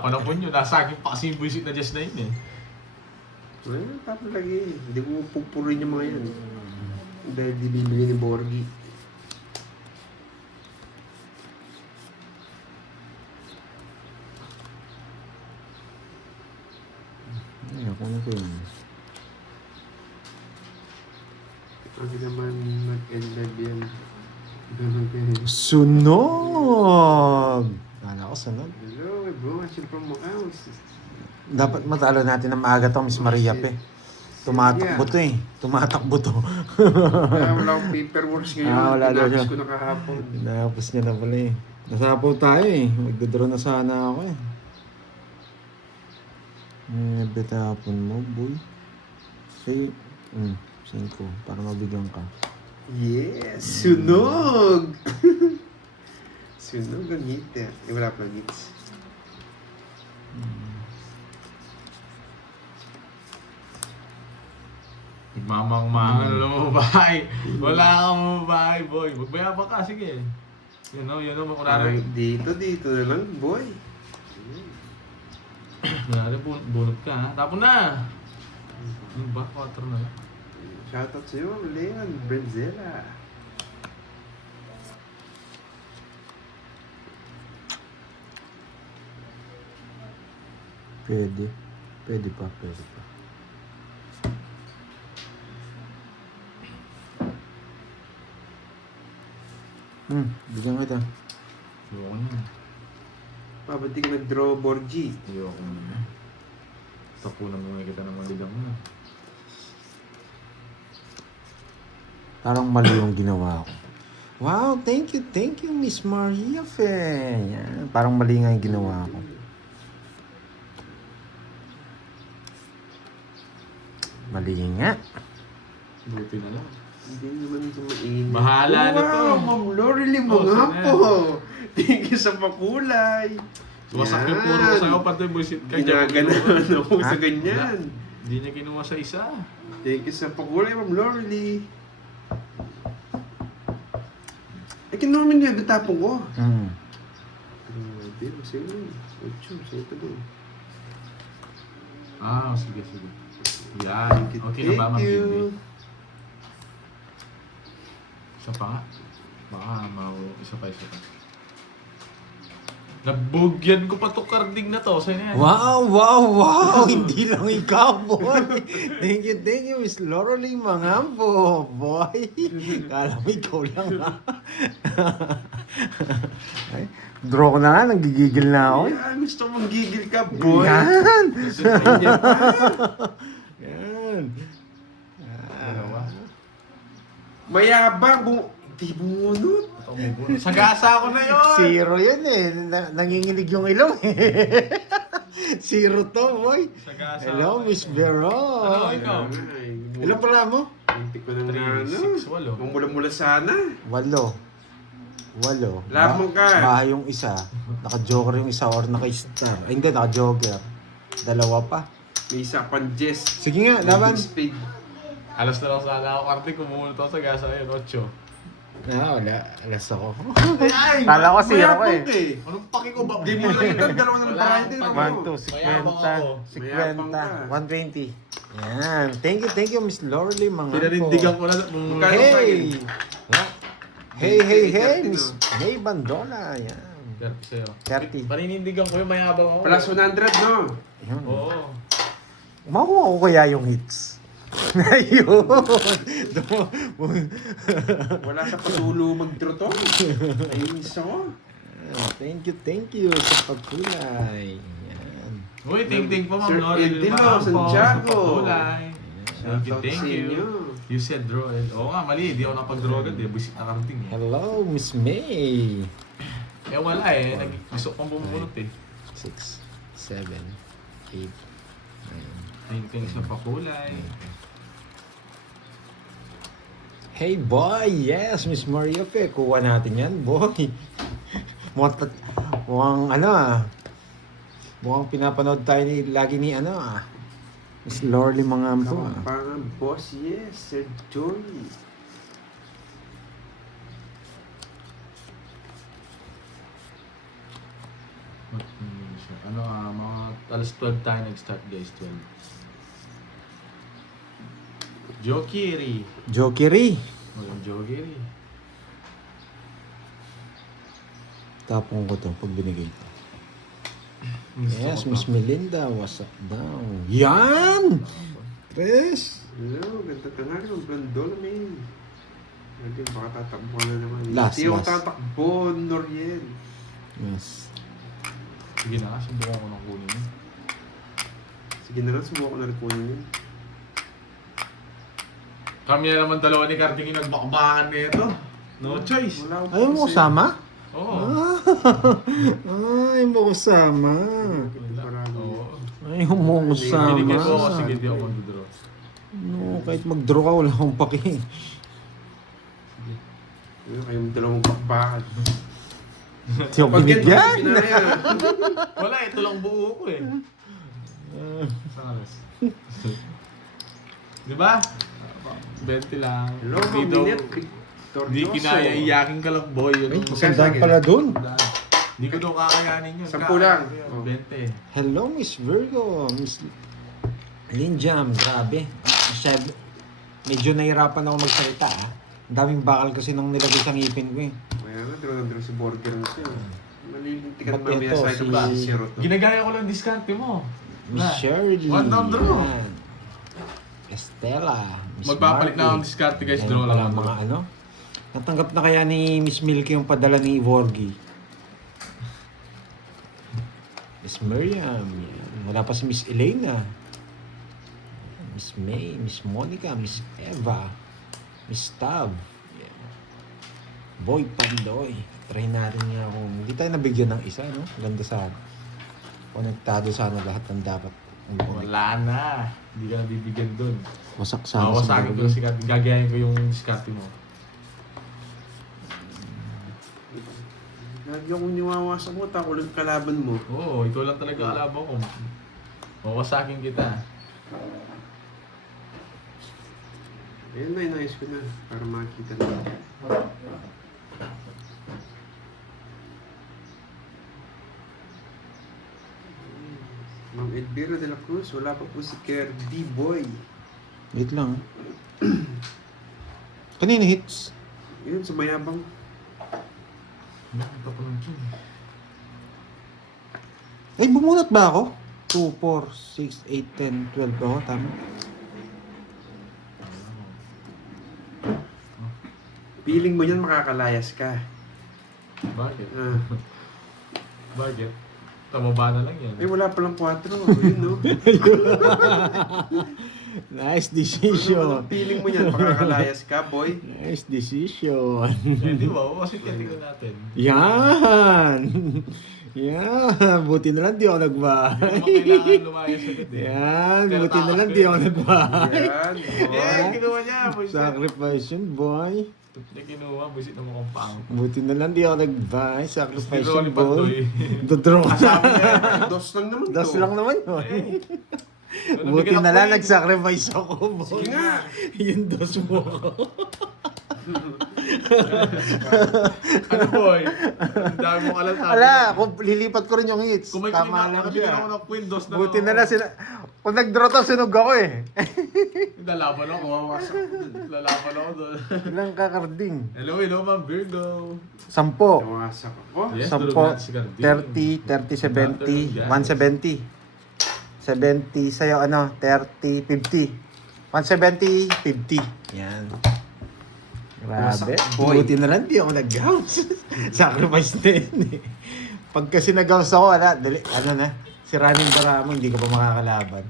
Panapon nyo, nasa akin pa kasi yung buisit na just na yun eh. Well, tapos lagi. Hindi ko pupurin yung mga yan. Dahil di bibili ni Borgi. Ay, ako na ito yun. Kasi naman mag-end yan. Sunog! Kala ko sunog. Hello, bro. Watching from my house. Dapat matalo natin ng maaga to, Miss Maria pe. Tumatakbo to eh. Tumatakbo to. Wala akong paperworks ngayon. Wala daw siya. Tinapos ko na kahapon. Tinapos niya na pala eh. Nasapaw tayo eh. Magdodraw na sana ako eh. Betapon mo, boy. Say, 5. Para mabigyan ka. Yes! Sunog! Sunog ang hit eh. Wala pa ng hits. Nagmamang-mangal lumabay. Wala kang lumabay, boy. Magbayabang ka, sige. Yun o, kunwari. Dito na lang, boy. Kunwari, bunot ka ha. Tapon na! Ano ba? 4 na lang. Shoutout sa'yo, Leon Brenzella. Pwede. Pwede pa. Bigyan kita. Ayoko na. Ba't di ka nag-draw Borgi? Ayoko na. Tapunan mo nga kita ng maligang mo. Parang mali yung ginawa ko. Wow, thank you, Miss Maria Fe. Yan. Parang mali nga yung ginawa ko. Mali nga. Buti na lang. Hindi naman ito mainit. Bahala na to. Wow, Ma'am Lorely mo Oh, nga sana. po. Thank you sa pakulay. Sumasak yung puro ko sa'yo, pati buisit ka. Ginaganon ako sa Ha? ganyan. Hindi niya kinuha sa isa. Thank you sa pakulay, Ma'am Lorely. Eh, kinuha mo niya, bitapong ko. Grabe, sa'yo. 8, sa'yo ito doon. Sige. Yan. Okay na ba, Ma'am Bibi? Isa pa nga. Baka isa pa. Nabugyan ko pa to carding na to. Saan yan? Wow! Hindi lang ikaw, boy. Thank you, Miss Lorely Mangampo, boy. Kala mo ikaw lang, ha? Ay, draw ko na nga, nanggigigil na ako. Yan, gusto mong gigil ka, boy. Yan! Gusto niya pa. Yan. Dalawa. Mayabang, hindi bumunot. Sagasa ako na yun! Zero yun eh. Nanginginig yung ilong eh. Zero to, boy. Sagasa Hello, ako. Miss Vero. Ano, ikaw? Hello, pala mo? Hindi ko na 3, 6, 8. Kung mula-mula sana. 8. Lamang ka. Bahay yung isa. Naka-joker yung isa or naka-star. Ay, hindi, naka-joker. 2 pa. May isa pang Jess. Sige nga, laban. Speed. Alas na lang sana ako karte kung bumunod ako sa gasa yun, 8. Wala. Alas ako. Ay! Kala ko zero ko mayabang ka eh. Anong paki ko ba? Di mo lang ito, dalawa na lang Wala variety. akong Ano? 1, 2, Mayabang ka. 50, 120. Yan. Thank you, Miss Lorely Mangampo. Pinanindigan ko na. Magkano pa Hey! yun? Hey, 30, Miss May Bandola. Yan. 30 sa'yo. 30. Paninindigan ko yung mayabang ako. Plus 100, no? Yun. Oo. Makuha ko kaya yung hits. Ayun. Wala sa patulo mag-draw to. Ayunis ako. Thank you sa pagkulay. Yan. Uy, ting-ting po, Ma'am Sir Lori. Edilo, Lumampo Santiago. sa pakulay. Shoutout Thank sa you. inyo. You said draw. Oo nga, mali. Hindi ako napag-draw agad eh. Buisit na karating eh. Hello, Miss May. Eh wala eh. Gusto kong bumunot eh. 6, 7, 8, 9. Ting-ting sa pakulay. Hey boy, yes, Miss Maria Fe, kuha natin yan, boy. Mukhang mukhang pinapanood tayo lagi ni Miss Lorely Mangampo. Parang boss, yes, Sir Joey. Mga alas 12 tayo nag-start guys, 12. Jokiri. Jokiri. Walang Jokiri. Tapong ko to pag binigay ito. Gusto Yes, ko to. Miss Melinda, what's up daw? Yan! Tres! Hello, ganda ka nga rin. Brandol, man. Hindi, baka tatakbo ka na naman. Last, Hindi ako last. tatakbo, Noriel. Yes. Sige na, subukan ko ng kunin yun. Sige na lang, subukan ko na rin kunin yun. Kami na naman dalawa ni Carding yung nagbakbakan nito. No choice. Wala akong Ayaw mo kasi- kasama? Oo. Ayaw mo kasama. Oo. Ayaw mo kasama. Binigyan ko kasi hindi ako mag-draw. No, kahit mag-draw ka, wala akong paki. Ayun, kayong dalawang bakbakan. Hindi ako binigyan. Wala, ito lang buo ko eh. Isang alas. Di ba? 20 lang. Hello, Di Ma'am daw- Minette. Di kinaya iyakin ka lang boy. Ay, Yun. masandaan pala dun. Di ko daw kakayanin yun. 10 lang. Oh. 20. Hello, Miss Virgo. Miss Linjam, grabe. Medyo nahirapan ako magsalita ah. Ang daming bakal kasi nung nilagay sa ngipin ko eh. Kaya nga, draw si Borger mo siya. Malilintikan Ba't mamaya ito, sa ito si- ba si Zero to. Ginagaya ko lang diskarte mo. Miss Na. Shirley. One down draw. Yan. Estela. Miss Magpapalit na Marty. akong diskarte guys. Yan Draw pala lang. ang mga ano. Natanggap na kaya ni Miss Milky yung padala ni Vorgi. Miss Miriam. Yan. Wala pa si Miss Elena. Miss May, Miss Monica, Miss Eva, Miss Tab. Yan. Boy Pandoy. Try natin nga kung hindi tayo nabigyan ng isa, no? Ganda sana. Konektado sana lahat ng dapat. Wala na. Hindi ka nabibigyan dun. Wasak sana. Awasagin ko yung diskarte. Gagayahin ko yung diskarte mo. Lagi akong niwawasak mo, tako lang kalaban mo. Oo, ikaw lang talaga kalaban ko. Wawasakin kita. Ayun na, inayos ko na. Para makita na. Ma'am Elvira de la Cruz, wala pa po si Kirby Boy. Wait lang. Kanina hits. Yun, sa mayabang. Ito pa ng chin. Ay, bumunot ba ako? 2, 4, 6, 8, 10, 12 ba ako? Tama. Feeling mo yan, makakalayas ka. Bakit? Ah. Bakit? Tababa na lang yan. Ay, wala palang 4. Yun, no? Nice Ano, decision. feeling mo yan, makakalayas ka, boy? Nice decision. Eh, di ba? Kasi titignan natin. Yan! Yan! Buti na lang di ako Hindi nagbahay. mo kailangan lumayas agad eh. Yan! Buti na lang di ako nagbahay. Yan, Eh, boy. kinuha niya. Buisit. Sacrifice yun, boy. Hindi kinuha. Buisit na mukhang pang. Buti na lang di ako nagbahay. Sacrifice Hindi ko yun, ni Pandoy. boy. Dodraw ka. Sabi niya, dos lang naman to. Das lang naman yun. Eh. Buti na lang nag-sacrifice ako, boy. Sige nga. Yung dos mo ako. Ano boy? Ang dami mong alam sa akin. Ala, kung lilipat ko rin yung hits. Kung may Tama lang bigyan siya. ako ng Windows na Buti lang na ako. lang sila. Kung nag-draw to, sunog ako eh. Lalaban ako. Wawasak ko dun. Lalaban ako doon. Ilang kakarding? Hello, hello, Ma'am Virgo. 10. Nawasak ako. Yes, 10, durog na si Carding. 30, 70, 170. 70 sa'yo, ano, 30, 50. 170, 50. Yan. Grabe. Wasak, boy. Buti na lang, di ako nag-gauss. Sacrifice na yun eh. Pag kasi nag-gauss ako, ano na, si Ranin Baramo, hindi ko pa makakalaban.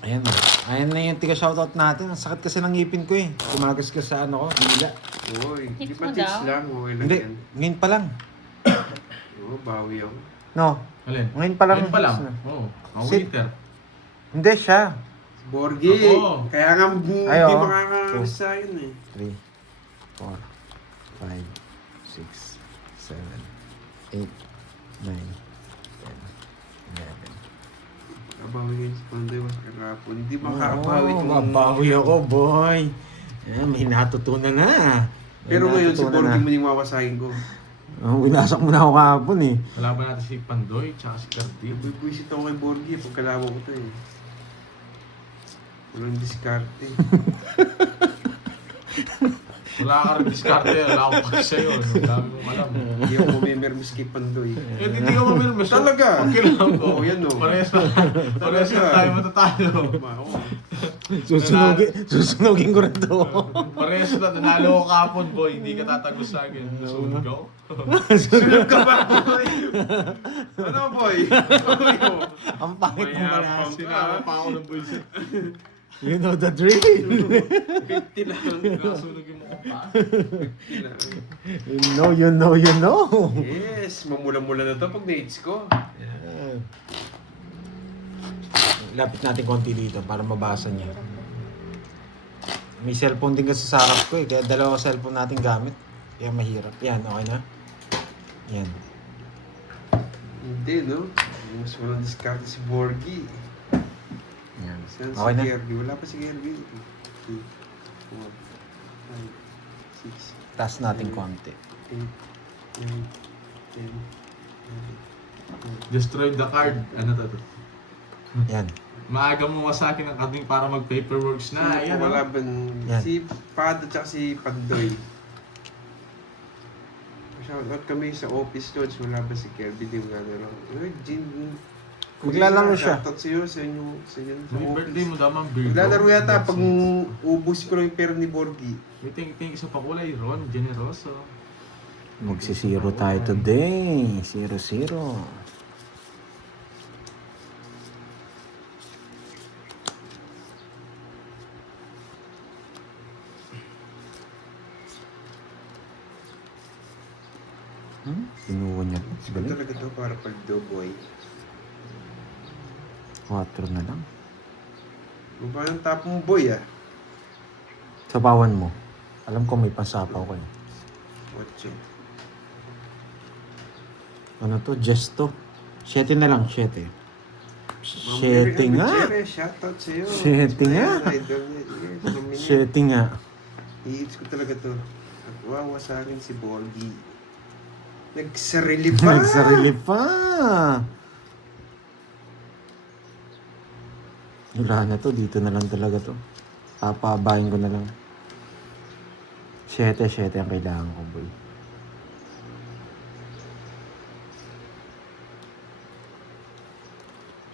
Ayan. Ayan na yung tiga-shoutout natin. Ang sakit kasi ng ngipin ko eh. Tumagas ka sa ano ko, hila. Uy, di Hits pa mo tips daw? lang. Okay lang Hindi, yan. ngayon pa lang. Oo, bawi ako. No, Alin? ngayon pa lang. Ngayon pa lang. hits na. Oo. Ang Si- winter. Hindi siya. Borgi. Ako. Kaya nga hindi Ay, oo. makakakas sa akin eh. 3, 4, 5, 6, 7, 8, 9, 10, 11. Kabawi ngayon sa Pandoy, masakit rapon. Hindi makakabawi. Oo, mabawi ako, boy. May natutunan na. May Pero ngayon, si natutunan Borgi na. mo yung wawasakin ko. Winasak mo na ako kahapon eh. Kalaban natin si Pandoy, tsaka si Cardi. Bubwisit ako kay Borgie pagkalaban ko to eh. Walang diskarte. Wala ka rin diskarte, wala akong pag sa'yo. Ang dami mong alam. Hindi ako mamemermis kay Pandoy. Eh, hindi ka mamirmis. Talaga? Okay lang po. Oo, yan o. Parehas na tayo matatalo. Oo. Susunugin ko rin to. Parehas na, nanalo ko kahapon, boy. Hindi ka tatagos sa akin. Sunog ako. Sunod ka ba, boy? Ano, boy? Ang pangit mo Mayabang pala. sinama pa ako ng bullshit. You know the drill. 50 lang. Nakasunogin mo ko pa. 50 lang. You know. Yes, mamula-mula na to pag na-hits ko. Lapit natin konti dito para mabasa niya. May cellphone din kasi sa harap ko eh. Kaya dalawa cellphone natin gamit. Kaya mahirap. Yan, okay na? Yan. Hindi, no? Mas walang diskarte si Borgie. Yan. Saan Okay si na? Kirby? Wala pa si Kirby. 2, 4, 5, 6, Taas natin konti. 8, 9, 10, 11, Destroy the card. Ano to? Yan. Maaga mo sa akin ang kading para mag-paperworks na. Ayan, wala oh. ba Yan. si Pado at si Pandoy. Shoutout kami sa office coach. Wala ba si Kirby? Di ba gano'n? Jin, Maglalaro siya. Shoutout sa iyo, sa inyo, sa May birthday mo office. damang Virgo. Maglalaro yata pag ubus ko lang yung pera ni Borgie. May ting sa pakulay, Ron, generoso. Magsisiro tayo today. 0-0. Pinuha niya. Ito Galing. talaga to para pag boy. 4 na lang. Mukha ng tapong boy ah. Sabawan mo. Alam ko may pasapaw ko eh. Watch it. Ano to? Gesto. 7 na lang. 7. Ma'am 7 Mary nga. Gutierrez, shoutout sa iyo. 7 nga. Idol niya. Yes, nominate. 7 nga. I-hits ko talaga to. Nagwawa sa akin si Borgie. Nagsarili pa! Nagsarili pa. Wala na to. Dito na lang talaga to. Papabahin ko na lang. 7 ang kailangan ko, boy.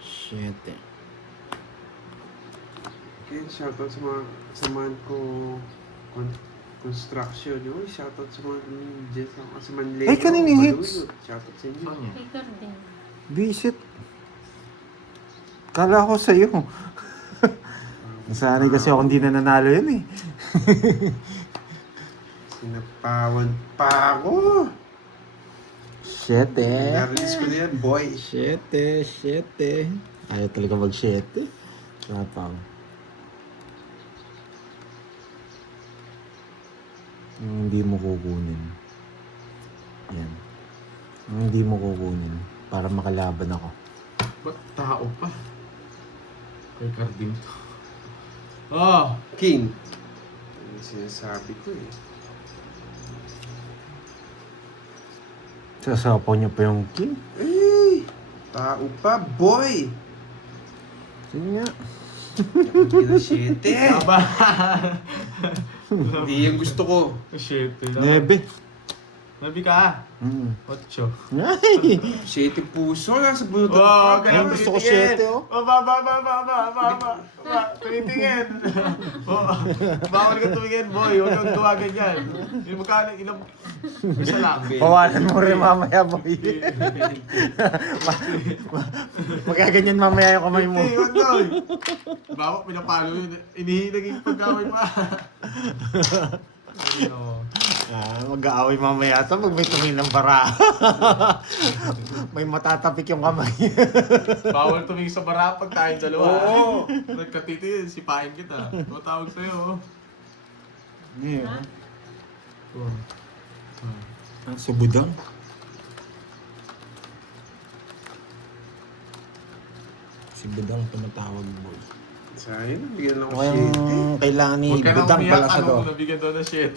Siyete. Okay, shoutout sa mga samahan ko construction. Uy, shoutout sa mga dyan sa Manleo. Ay, kanina yung hits. Shoutout sa inyo. Saan yan? Kay Carding. Visit. Kala ko sa'yo. Nasanay kasi ako hindi na nanalo yun eh. Sinapawan pa ako. 7. Narilis ko na yan, boy. 7. Ayaw talaga mag-7. Napaw. Yung hindi mo kukunin. Yan. Yung hindi mo kukunin. Para makalaban ako. Ba't tao pa? Kay Cardim to. Oh! King. Ano yung sinasabi ko eh. Sasapaw niyo pa yung king. Ay! Tao pa, boy! Sige nga. Hindi na 7. Aba! Hindi yung gusto ko. Shit. 9. Nabi ka. 8. Ay! 7 puso, nasa bunutan Oh, pa. kaya Ay, gusto ko tumitingin. 7, oh. Oh, ba. Tumitingin. Oh, bawal ka tumingin, boy. Huwag kang tuwa ganyan. Yung magkano, ilang... Isa lang. Pawalan mo rin mamaya, boy. Magkaganyan mamaya yung kamay mo. Hindi, huwag doy. Bawak, pinapalo yun. Naging pagkaway pa. Ayun, Mag-aaway mamaya ito pag may tumingin ng bara. May matatapik yung kamay. Bawal tumingin sa bara pag tayong dalawa. Oo. Nagkatiti, sipahin kita. Ano tawag sa'yo? Yeah. Oh. Subudang. Si Budang tumatawag, boy. Sayang, bigyan lang Ano ako 7. kayang kailangan ni Huwag ka nang Budang umiyak, pala sa ano do? mo nabigyan daw ng 7.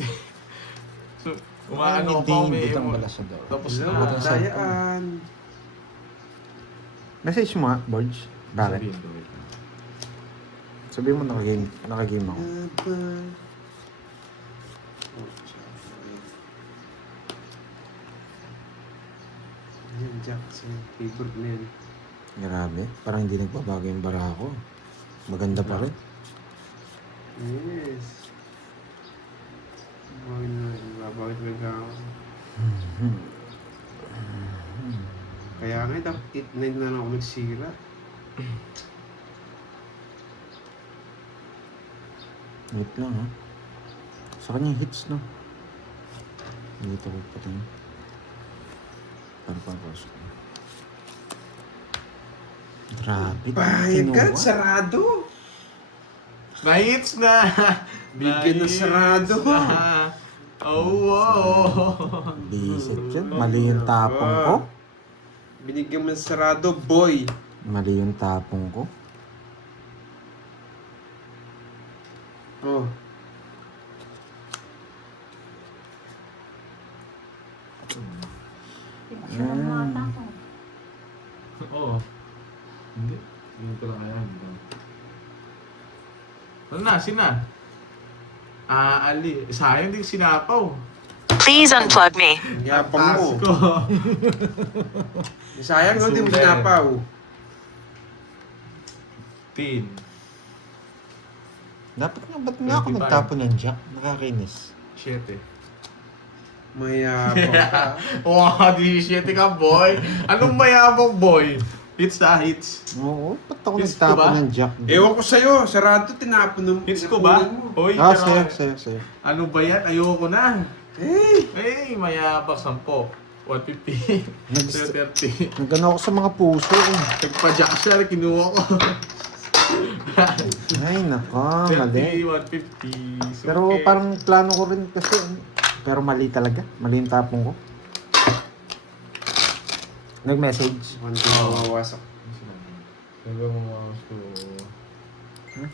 So, Umaano hindi pa may butang balasador. Tapos Wala, na. dayaan. Message mo nga, Borge. Bakit? Sabihin ko, wait. Sabihin mo nakagame ako. Yan, Jack. Favorite na yan. Grabe, parang hindi nagbabago yung bara ko. Maganda pa rin. Yes. Babawit talaga ako. Kaya nga, dapat 8-9 na lang ako nagsira. Wait lang ha. Sa kanya hits no. Dito ko patin. Para papasok. Grabe. Bayad ka, kinuha. sarado. Na-hits na! Bigyan na sarado. Na. Oh, wow! Bisit yan. Mali yung tapong ko. Binigyan mo ng sarado, boy. Mali yung tapong ko. Oh. Siya ang mata ko. Oo. Hindi. Hindi ko lang kaya. Ano na? Sina? Ali. Sayang din sinapaw. Please unplug me. Ang yapang mo. Tasko. Sayang no, di mo Super. sinapaw. Tin. Dapat nga, ba't nga ako 25. nagtapon ng jack? Nakakainis. 7. Mayapang ka. Wow, 17 ka, boy. Anong mayabang, boy? Hits na, hits. Oo, ba't ako Hits ko nagtapon ba? ng jack? Ewan ko sa'yo, sarado tinapon mo. Hits ko ba? Tinapunan mo. Hoy, Ah, pero- sa'yo. Ano ba yan? Ayoko na. Hey! Eh, mayabang 10. 150. Nag- 30. Nagano ako sa mga puso. Nagpa-jack siya, kinuha ko. Ay, nako, mali. 150. Pero Okay. parang plano ko rin kasi. Pero mali talaga. Mali yung tapong ko. Nag-message. One day mawawasak. Sabi mo mga gusto. Huh?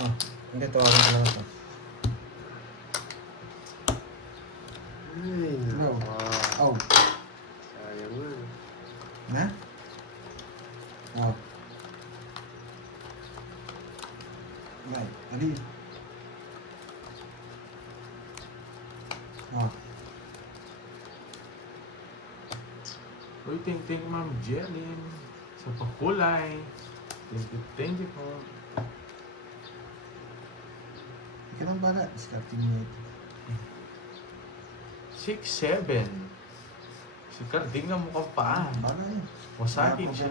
Oh, hindi. Tawagan ko lang ito. Ay, nako. Oh. Sayang nga. Na? Oh. Right. Ali. Oh. Uy, ting Ma'am Jelin. Sa pakulay. Thank you po. Ikaw nang bala. Discarding mo ito. 6-7. Si Carding na mukhang paa. Bala yun. Wasagin siya.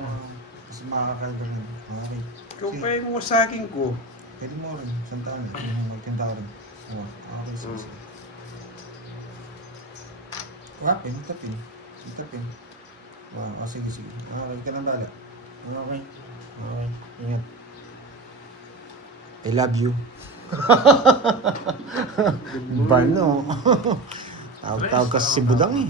Kasi makakakaiba rin. Okay. Ikaw pa yung mo sa akin ko. Pwede mo rin. Isang taon eh. Pwede mo magkanta ka rin. Oo. Okay, sige. sige. Wapin, tapin. Tapin. Wow, sige. Okay, ka nang bala. Okay. Ingat. I love you. Bano. Tawag ka sa si Budang eh.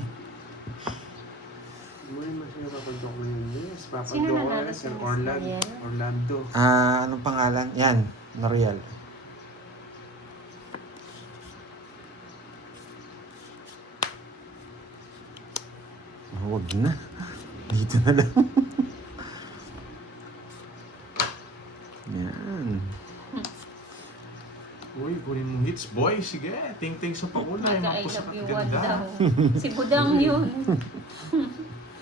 May masaya papadok na yun. Yes, Sino papadok nanalo ko. si Sir Miss Orlando. Mariel? Orlando. Anong pangalan? Yan, Noriel. Huwag na. Dito na lang. Yan. Uy, kunin mo hits, boy. Sige, ting sa pakulay. Naka-I Magpusa love ka you ganda. one daw. Si Budang yun.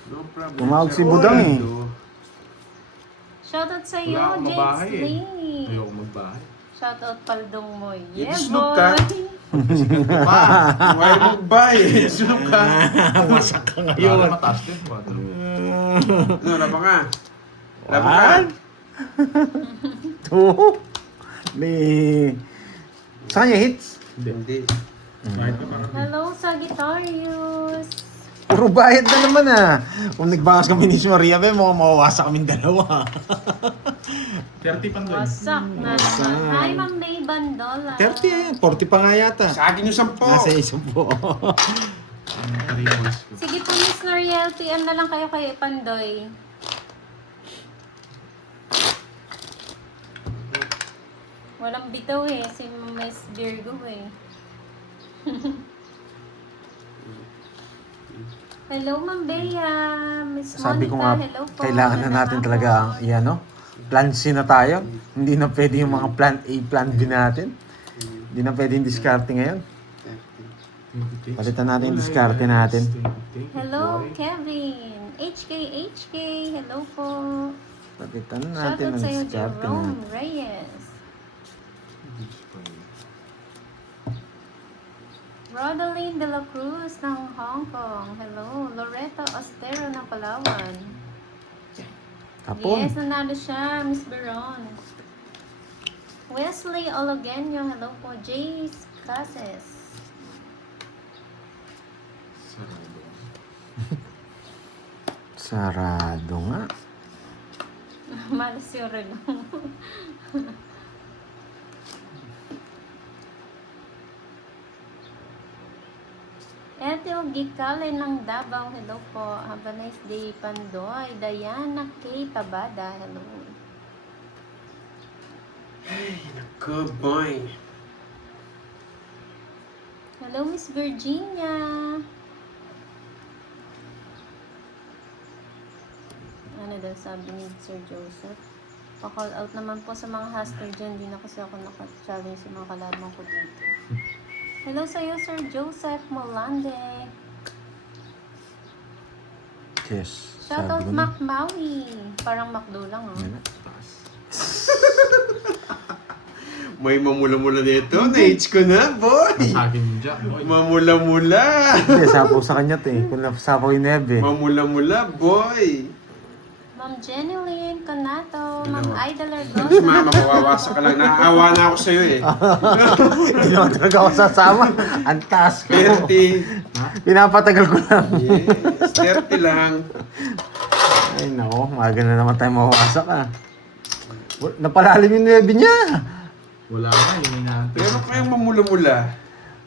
No problem. Tumawag si Sir Budang eh. Orlando. Shoutout Wala sa'yo, akong mabahay Jets eh. Lee. Ayoko magbahay. Shoutout Paldong mo. Yeah, Snoop ka? boy. Pa! Why mo ba eh? Sino ka? Masak ka Yun. Mataas din. Water. Ano, laban ka? Laban ka? Two. May... Sa kanya hits? Hindi. Hello, Sagittarius. Puro bayad na naman ah. Kung nagbakas kami ni Maria, mukhang mawawasa kaming dalawa. 30 pa doon. Wasak na naman. Hi, Ma'am May Bandola. 30 eh. 40 pa nga yata. Sa akin yung 10. Nasa isa po. Sige po, Miss Noriel. PM na lang kayo kay Pandoy. Walang bitaw eh. Si Miss Virgo eh. Hello, Ma'am Bea. Miss Sabi ko nga, Monica, hello po. kailangan na natin Magandang talaga, hapon. yan no? Plan C na tayo. Hindi na pwede yung mga plan A, plan B natin. Hindi na pwede yung diskarte ngayon. Palitan natin yung diskarte natin. Hello, Kevin. HK. Hello po. Palitan natin Shoutout ang sa'yo, diskarte Jerome natin. Reyes. Rodaline de la Cruz ng Hong Kong. Hello. Loretta Ostero ng Palawan. Tapon. Yes, nanalo siya, Miss Beron. Wesley Ologenio. Hello po. Jace Cases. Sarado nga. Malas yung relo. Ethel Gicale ng Davao. Hello po. Have a nice day, Pandoy. Diana K. Tabada. Hello. Good boy. Hello, Miss Virginia. Ano daw sabi ni Sir Joseph? Pa-call out naman po sa mga hustler dyan. Hindi na kasi ako naka-challenge sa mga kalaban ko dito. Hello sa'yo, Sir Joseph Molande. Yes. Shoutout Sabi ko na. Mac Maui. Parang McDo lang, oh. Yan na. May mamula-mula dito. Na-hitch ko na, boy. Sa akin yung Jack. Boy. Mamula-mula. Hindi, sapaw sa kanya to eh. Kung nasapaw yung nebe. Mamula-mula, boy. Ma'am Jenny Lynn Conato. Ma'am Ida Si Lardosa. mama, mawawasak ka lang. Naaawa na ako sa'yo eh. Hindi naman talaga ako sasama. Ang taas ko. 30. Pinapatagal ko lang. Yes, 30 lang. Ay nako, maaga na naman tayo mawasak ah. Napalalim yung nebe niya. Wala na, yun na. Pero kayang mamula-mula.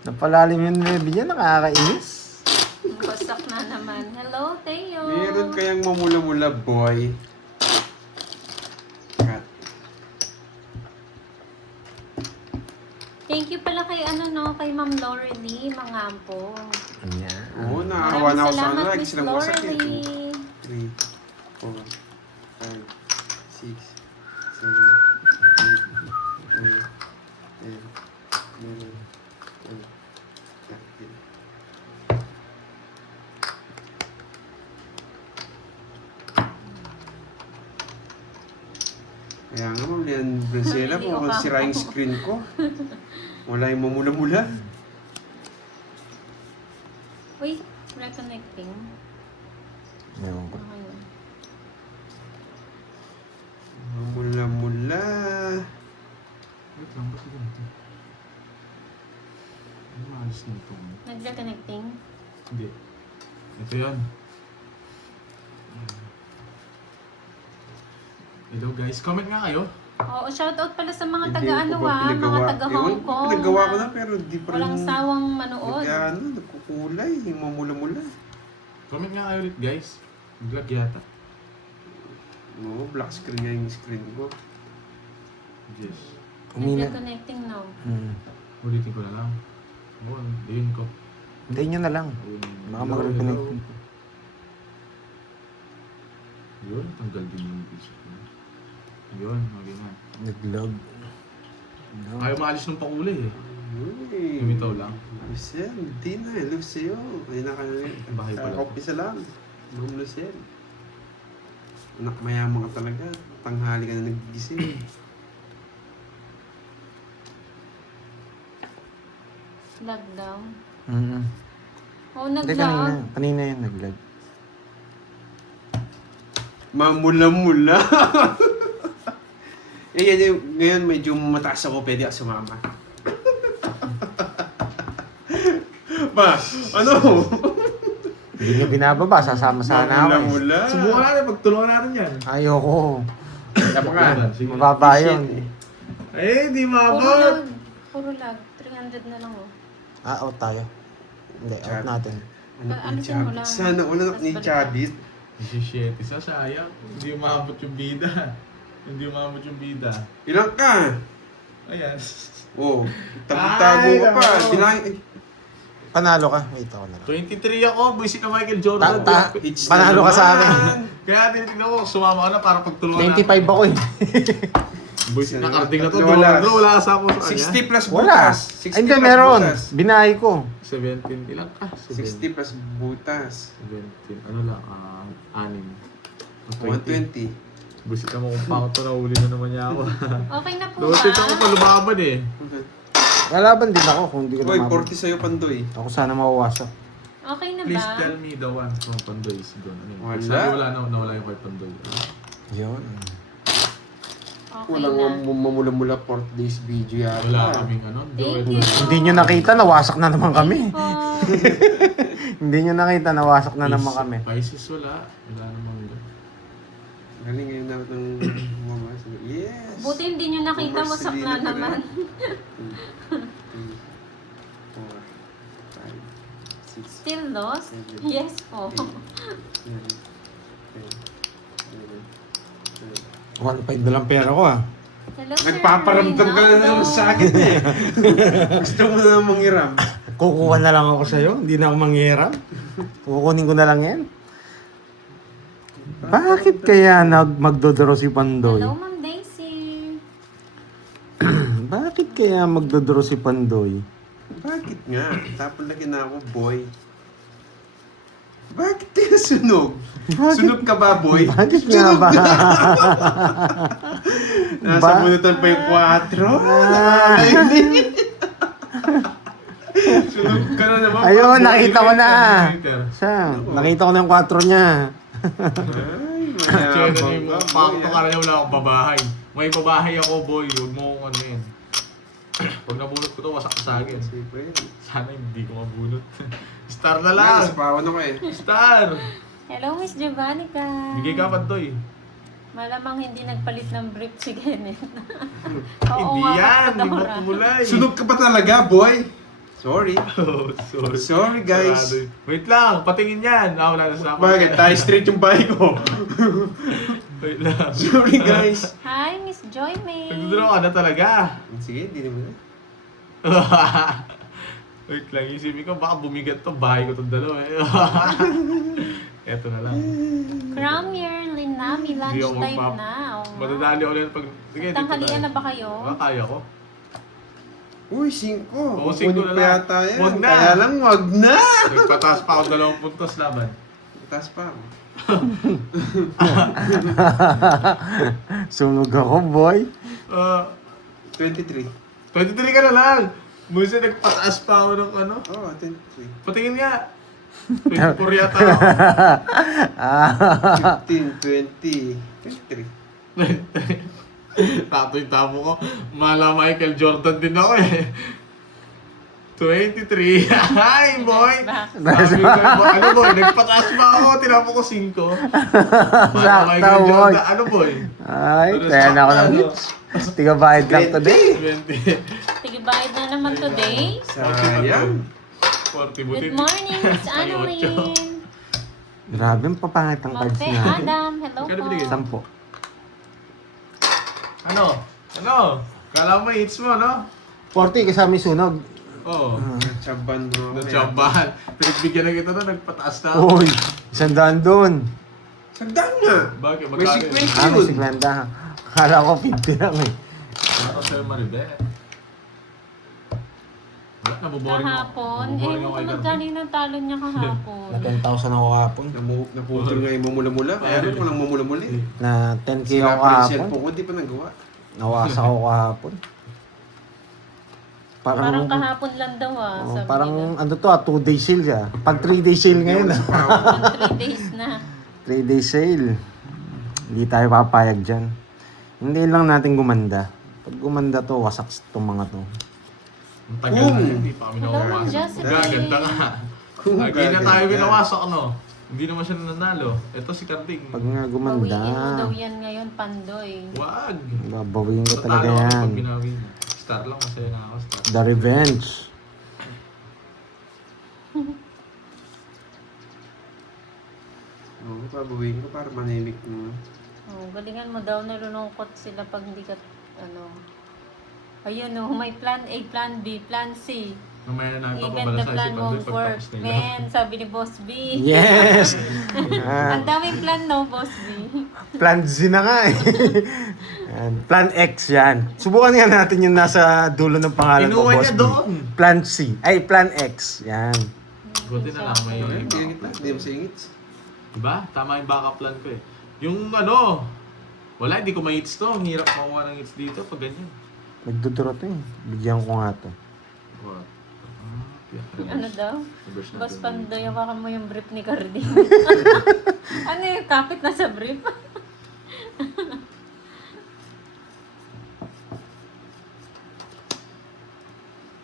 Napalalim yung nebe niya, nakakainis. Basak na naman. Hello, Teo. Meron kayang mamula-mula, boy. Cut. Thank you pala kay kay Ma'am Laurelie Mangampo. Ayan. Oo, naawa na ako sa ano. Salamat, Like, Miss silang wasak eh. Laurelie. 3, 4, 5, 6, 7, 8, 9, 10, 11, 12, 13. Kaya nga, Ma'am Lian Brancela, Hindi ko kung sira yung kamo. screen ko. Wala yung mamula-mula. Uy, reconnecting. Ewan ko. Okay. Mamula-mula. Wait lang, ba't ganito? Ano maalis na ito? Nag-reconnecting? Hindi. Ito yan. Hello guys, comment nga kayo. Oo, shoutout pala sa mga Hindi taga-ano ko pa mga pinagawa. taga-Hong Ewan ko, Kong. pinagawa ko na na pero di pa rin. Walang sawang manood. Nagkukulay. Yung mamula-mula. Comment nga kayo ulit guys. Vlog yata. Oo, black screen nga yung screen ko. Yes. Umina. Nag-reconnecting now. Ulitin ko na lang. Oo, diin ko. Hintayin nyo na lang. Baka mag-reconnect. Yun, tanggal din yung piso ko. Yun, okay na. Nag-log. Ayaw maalis ng pakulay eh. Uy. Lumitaw lang. Lucien, hindi na eh. Love sa'yo. Ay na Bahay pala. Kakopisa lang. Ma'am Lucien. Anak, mayaman ka talaga. Tanghali ka na nagigising. Lockdown. Oo, Hindi, nag-log. kanina yun nag-log. Mamula-mula. Ngayon medyo mataas ako. Pwede ako sumama. Ba, ano? Hindi nyo binababa, sasama sana ako eh. Mamula-mula. Subukan natin, pagtulungan natin yan. Ayoko. Tama ka. Sige. Mababa yun. Eh, di Puro mabot! lag. Puro lag. 300 na lang, oh. Out tayo. Hindi, out natin. Anak ni Alisin mo Chabit. lang. Sana wala anak ni Tapos Chabit. Shit, isa sayang. Hindi umabot yung bida. Hindi umabot yung bida. Ilang ka? Ayan. Oh, tago-tago Ay, ka pa. nako. Bilang, Panalo ka. Wait ako na lang. 23 ako, buisit na Michael Jordan. hits Panalo na ka sa naman. akin. Kaya tinitignan ko, sumama ka na para pagtulungan 25 ako eh. Buisit na karding na to. Wala. Wala ka sa ako sa kanya. 60 plus Wala. butas. 60 Ay, hindi, plus meron. butas. Binahay ko. 17, ilang ka? 60 plus butas. 17, ano lang, 6. 120. Buisit na mo kung pang ito, nahuli na naman niya ako. Okay na po Lumasit ako pa, ba? lumaban eh. Lalaban din ako kung hindi ko Uy, namabot. 40 sa'yo, Pandoy. Ako sana mawawasak. Okay na Please ba? tell me the one from Pandoy is doon. Ano yun? Wala. Sabi wala na, nawala yung kay Pandoy. Yun. Okay Walang na. mamula-mula 4 days video yata. Wala kaming ano. Thank you. Hindi nyo nakita, nawasak na naman kami. Po. Hindi nyo nakita, nawasak na naman kami. Pisces wala. Wala namang Galing ngayon na ng mga yes! Buti hindi nyo nakita, wasak na naman. 4, 5, 6, Still lost? Yes po. 1.5 na lang pera ko ah. Hello, Sir Nagpaparamdam ka na Reynaldo. naman sa akin eh. Gusto mo na mangiram. Kukuha na lang ako sa'yo, hindi na ako manghiram. Kukunin ko na lang yan. Bakit kaya magdodoro si Pandoy? Hello, Ma'am Daisy. Bakit kaya magdodoro si Pandoy? Bakit nga? Tapon lagi na ako, boy. Bakit kaya sunog? Bakit? Sunog ka ba, boy? Bakit nga ba? Nasa Ba- bunutan pa yung 4. Ah. Sunog ka na naman. Ayun, boy. nakita ko na. Later. Siya, nakita ko na yung 4 niya. Ay, Kaya na mayabang yung ka, pakto boy. ka na wala akong babahay. May babahay ako, boy. Huwag mo kung ano yun. Pag nabunot ko to, wasak ka sa akin. Siyempre. Sana hindi ko mabunot. Star na Wala, lang! nasa pawan ako eh. Star! Hello, Miss Giovannica. Bigay ka Pandoy. Malamang hindi nagpalit ng brief si Kenneth. Hindi yan! Hindi mo Dora. kumulay. Sunog ka pa talaga, boy. Sorry. Oh, sorry. Sorry, guys. Sarado. Wait lang, patingin yan. Ah, wala na sa akin. Bakit? Tayo straight yung bahay ko. Wait lang. Sorry, guys. Hi, Miss Joy May. Nagdodraw ka na talaga. Sige, di naman. Wait lang, isipin ko, baka bumigat to. Bahay ko itong dalawa eh. Eto na lang. Cramier, Linami, Hindi ako lunchtime magpap- na. Oh, Madadali ulit pag... Sige, dito Tanghalian tayo. na ba kayo? Ah, kaya ko. Uy, 5. Oo, 5 Kukunin na pa lang. yata yan. Wag na. Kaya lang, wag na. Nagpataas pa ako 2 puntos laban. Taas pa ako. Sunog ako, boy. 23. 23 ka na lang! Musi, nagpataas pa ako ng ano. Oo, 23. Patingin nga. 24 yata ako. 15, 20, 23. Tato yung tamo ko. Mala Michael Jordan din ako eh. 23. Hi, boy! Sabi ko, ano boy, nagpataas pa ako. Tinapo ko 5. Mala Sakto, Michael boy. Jordan. Ano boy? Ay, Ano, kaya na ako ng sakto, hits. Tiga bayad lang today. 20. Tigbayad na naman today. Sayang. 40 buti. Good morning, Miss Annalyn. Grabe, ang papangit ang cards Mape natin. Adam, hello Kano po. binigay? 10. Ano? Ano? Kala mo hits mo, no? 40 kasama yung sunog. Oo. Chaban mo. Natsambahan. Pinagbigyan na kita na, nagpataas na ako. Uy, 100 doon. Sagdan nga. Bakit? May Magkano yun? 50 May yun. 50. Akala ko 50 lang eh. Ano sa'yo, Maribel? Wala, nabuboring ako. Kahapon. Eh, Nabuboring ako kay kung Carmen. galing ng talo niya kahapon. Na 10,000 ako kahapon. Naputol nga yung mamula-mula. Kaya rin walang mamula-mula eh. Na 10k Sira ako pa rin kahapon. cellphone ko, di pa nagawa. Nawasak ako kahapon. Parang kahapon lang daw ah. oh, Sabi parang nila. ano to 2 day sale ka. Pag 3 day sale ngayon ah. Parang 3 days na. 3 day sale. Hindi tayo papayag dyan. Hindi lang natin gumanda. Pag gumanda to, wasak itong mga to. Ang tagal na yun, hindi pa kami Hello, nawawasak. Jocelyn. Gaganda ka. Lagi na tayo binawasak, ano? Hindi naman siya nanalo. Ito si Carding. Pag nga gumanda, Bawiin mo daw yan ngayon, Pandoy. Wag! babawiin ko talaga Tatalo ako yan. pag binawi niya. Star lang, masaya na ako. Star. The revenge. Oo, pabawiin ko para manimik mo. Oh, galingan mo daw, nalulungkot sila pag hindi ka, ano, Ayun oh, may plan A, plan B, plan C. Mamaya na Even the plan won't work. Man, sabi ni Boss B. Yes! Ang daming plan no, Boss B. Plan Z na nga eh. Yan. Plan X yan. Subukan nga natin yung nasa dulo ng pangalan ko, Inuwan Boss niya B. doon. Plan C. Ay, Plan X. Yan. Buti na lang may Hindi backup mo plan. singit. Diba? Tama yung backup plan ko eh. Yung ano, wala, hindi ko ma-hits to. Ang hirap makuha ng hits dito pag ganyan. Nagduduro to eh. Bigyan ko nga to. What? Ano daw? Boss Pandoy, hawakan mo yung brief ni Carding. Ano yung kapit na sa brief?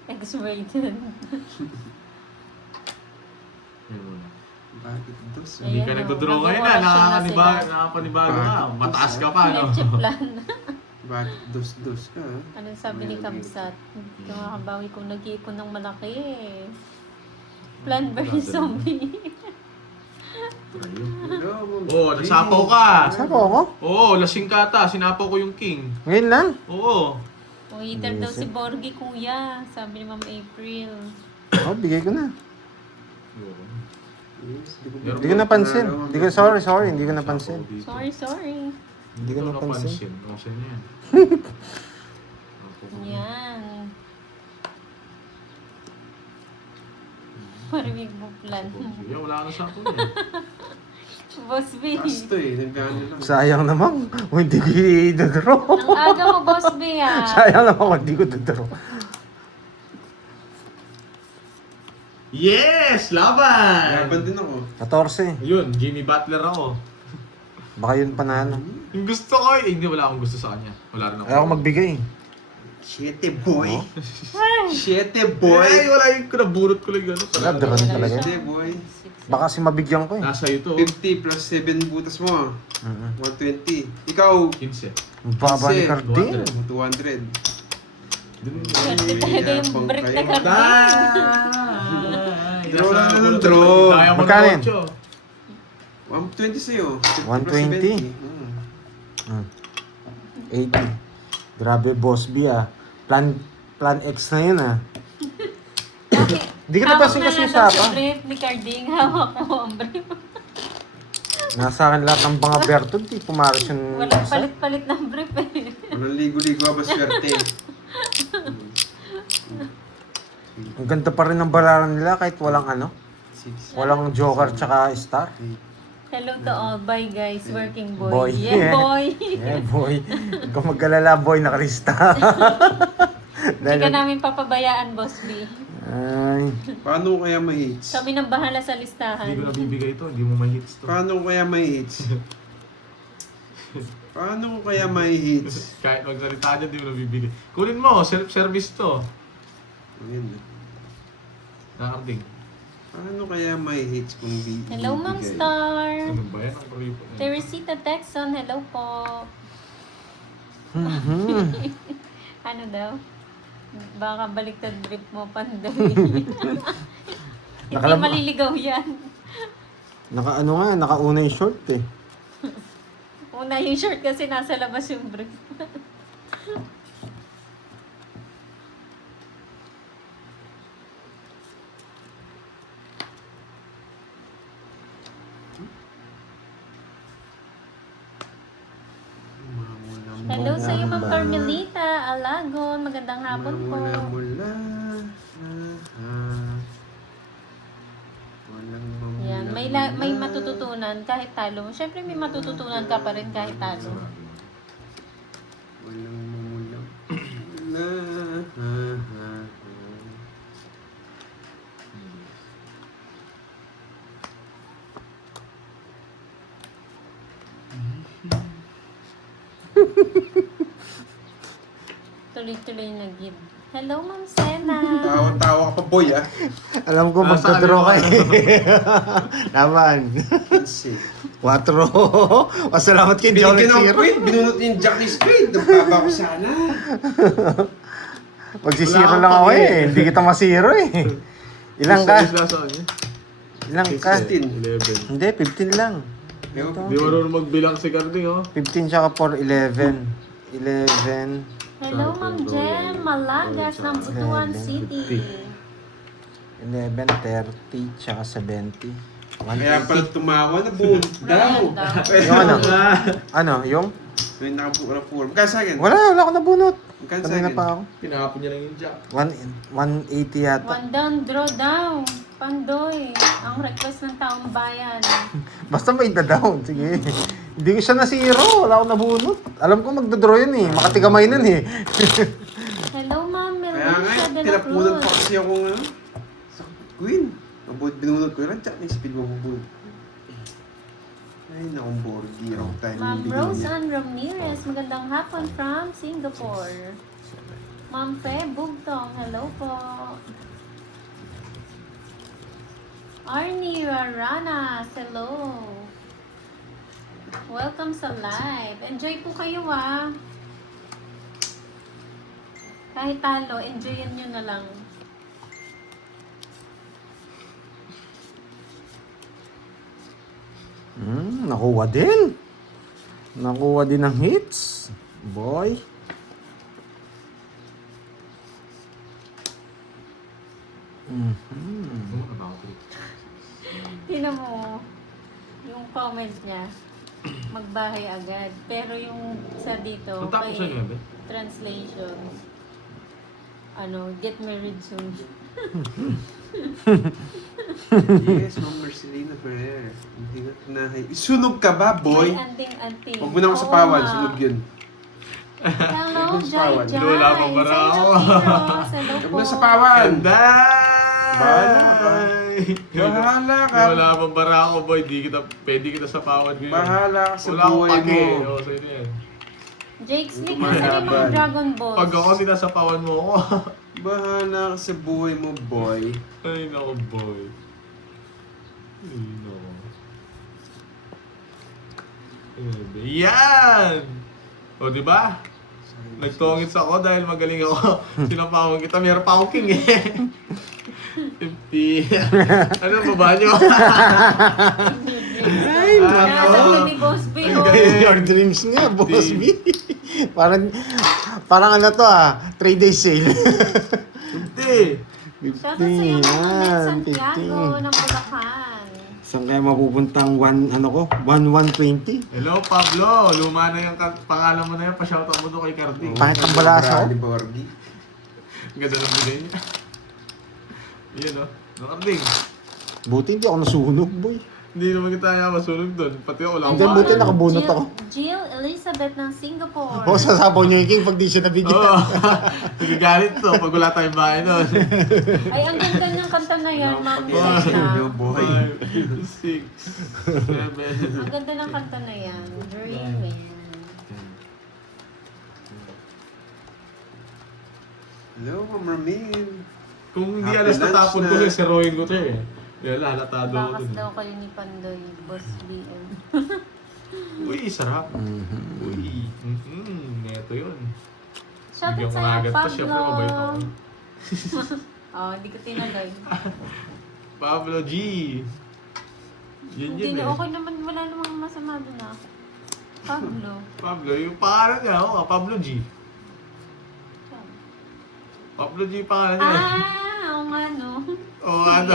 X-rated. Bakit dos? Hindi ka Ayan, nagdodraw oh, ngayon nag-oras na. na sila. Nakapanibago ka. Mataas ka pa, no? Leche plan. Bakit dos ka? Ha? Ano sabi ni Kamsat? Kumakabawi kung nag-iipon ng malaki eh. Plan versus zombie. Oo, nagsapaw ka. Saan po ako? Oo, lasing ka ata. Sinapaw ko yung king. Ngayon lang. Oo. Waiter daw si Borgie, kuya. Sabi ni Ma'am April. Oh, bigay ko na. Yes, Hindi ko napansin. Hindi ko, sorry. Hindi ko napansin. Sorry. Hindi ko napansin. Kasi niya. Yan. Parimig mo plan. Yan, wala ka na sa ako eh. Boss B. Pasto eh, nagkano lang. Sayang naman. Kung hindi ko idodoro. Ang aga mo, Boss B ah. Sayang naman kung hindi ko dodoro. Yes! Laban! Laban din ako. 14. Yun, Jimmy Butler ako. Baka yun panalo. Yung gusto ko eh. Hindi, wala akong gusto sa kanya. Wala rin ako. Ayaw ko magbigay. 7 boy. Ay! 7 boy. Ay, wala yung naburot ko lang gano'n. Wala, daran talaga. 7 boy. Baka si mabigyan ko eh. Nasa iyo to. 50 plus 7 butas mo. Mm-mm. 120. Ikaw, 15. Ang baba ni 15. Carding. 200. Swerte talaga yung brief na Kayo. Carding. Draw lang na ng draw. Magkano yun? 120 sa'yo. 120? Mm. 80. Grabe, Boss B ah. Plan X na yun ah. Hindi ka napasin kasi Hawak na sa lang daw apa. si brief ni Carding. Hawak mo ang brief. Nasa akin lahat ng mga Bertod. Di pumaros yung Walang isa. palit-palit ng brief eh. Walang ligo-ligo ba swerte? Ang ganda pa rin ng balaran nila kahit walang ano. 6. Walang Joker tsaka Star. Hello to all. Bye guys. Working boy. Boy. Yeah, boy. Yeah, boy. Kung mag-alala, boy, nakalista. Hindi ka namin papabayaan, Boss B. Ay, Paano kaya may hits? Kami nang bahala sa Hindi listahan. ko nabibigay ito. Hindi mo ma-hits to. Paano kaya may hits? Paano kaya may hits? Kahit magsalita niya, hindi mo nabibigay. Kunin mo, self-service to. Ayun. Nakarding. Paano kaya may hits kung Hello, Ma'am bibigay? Star. Ano ba yan? Ang ripo. Teresita Texon, hello po. Ano daw? Baka baliktad brief mo, Pandoy. Hindi Nakalab- maliligaw yan. nakauna yung short eh. Una yung short kasi nasa labas yung brief. Hello sa iyo, Ma'am Carmelita Alagon. Magandang hapon po. Mula. Walang mamula. Yan, may matututunan kahit talo. Siyempre may matututunan ka pa rin kahit talo. Walang mamula. Tuloy-tuloy na give. Hello, Ma'am Sena. Tawa-tawa ka pa boy ah. Alam ko Nasa magdodoro ka ano? eh. Laban. 15. 4. Pasalamat kay Johnny Binigyan ng Zero. queen. Binunot niya yung Jackie Spade. Nagbaba ko sana. Magsisiro Wala lang ka ako pa eh. eh. Hindi kita masiro eh. Ilang ka? Ilang ka? 11. Hindi, 15 lang. Ewan ko. Di marunong magbilang si Carding, oh. 15 tsaka 4, 11. 11. Hello, Ma'am Jem. Malagas ng Butuan 11:50. City. 11:30 tsaka 70. Kaya pala tumawa na buong daw. Yung ano? Yung? May nakapura. Magkano sa akin? Wala ako nabunot. Magkano sa Kanina akin? pa ako. Pinahapon niya lang yung jack. 180 yata. One down, draw down. Pandoy. Ang request ng taong bayan. Basta may down. Sige. Hindi ko siya na-zero. Wala akong nabunot. Alam ko magdodraw yun eh. Makatigamay nun eh. Hello, Ma'am Kaya nga, Melissa de la tinapunan pa Cruz. kasi ako nga. Sa Queen. Binunod ko yun. Tsaka may speed mo bubud. Ay, nakong Borgi. Wrong time. Ma'am Bigyan Rose niya. Ann Ramirez. Magandang hapon from Singapore. Ma'am Fe Bugtong. Hello po. Arnie Raranas. Hello. Welcome sa live. Enjoy po kayo ah. Kahit talo, enjoyin nyo na lang. Nakuha din. Nakuha din ng hits. Boy. Tingnan mo, yung comment niya, magbahay agad. Pero yung sa dito, Ang tapos kay siya nga, translation, get married soon. Yes, Ma'am Marcelina Ferrer. Hindi ka tinahay. Sunog ka ba, boy? Ay, anting-anting. Huwag mo na ako sa Oo pawan. nga. Sunog yun. Hello, Huwag mo sa Jai pawan. Jai. Wala pa ba raw? Hello Huwag po. mo na sa pawan. Ganda! Bahala ka. Bahala ka. Wala pang bara ako, boy. Pwede kita sa pawad ngayon. Bahala ka sa Wala akong buhay pake. mo. Oo, sa'yo na yan. Jake Slick, Lumaban. nasa yung mga Dragon Balls. Pag ako, sinasapawan mo ako. Bahala ka sa buhay mo, boy. Ay, naku, boy. Ay, naku. Yan! O, di ba? Nagtongits ako dahil magaling ako. Sinapawan kita. Meron pa akong king eh. 50. Ano ang baba nyo? Ay, Nasa ko ni Boss B. Ay, oh. ganyan. Your dreams nga, boss B. parang ano to 3 days sale. 50. Shoutout sa iyo, Ma'am 50 Santiago yan. ng Bulacan. Saan kaya mapupuntang 1,120? Hello, Pablo. Luma na yung pangalan mo na yan. Pa-shoutout mo doon kay Cardi. Pahit ang balasa, oh. Ni Borgi. Ang ganda ng bilhin niya. Yan o. Nakarding. Buti hindi ako nasunog, boy. Hindi naman kita nga masunod doon. Pati ako lang. Hindi, buti nakabunot Jill- ako. Jill Elizabeth ng Singapore. O, sasabaw niyo yung king pag di siya nabigyan. Oo. Nagagalit to pag wala tayong bahay doon. Ay, ang ganda ng kanta na yan, Ma'am Yo, Lisa. boy. 5, 6, 7. Ang ganda ng kanta na yan. Dreaming. Hello, Ma'am Ramin. Kung hindi Happy alas lunch tatapon ko, na. seroin ko to eh. Dahil halatado ako Bakas dun. daw kayo ni Pandoy, Boss BM. Uy, sarap. Mhm. Uy. Neto yun. Shoutout Bigyan ko sa nga iyo, agad to. Siyempre, mabait ako. Pablo. Hindi ko tinagay. Pablo G. Yun Hindi yun na, eh. okay naman, wala namang masama doon ah. Pablo. Pablo, yung pangalan niya, Pablo G. Pablo G pangalan niya. Oo nga no. Oo, ano.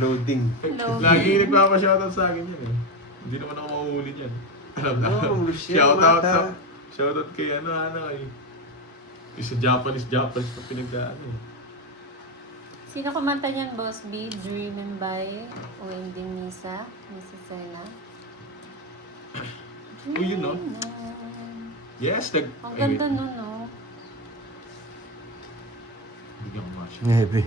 Loading. Hello. Lagi nagpapa-shoutout sa akin yan eh. Hindi naman ako mahuhuli niyan. Alam na. Oh, Lucia Shoutout Mata. shoutout kay kay. Yung sa Japanese pa pinagdaan eh. Sino kumanta niyan, Boss B? Dreamin' by Wendy Misa? Misa Sena? Uy, yun no? Yes, Ang ganda nun, no? Bigyan ko nga siya. Nebe.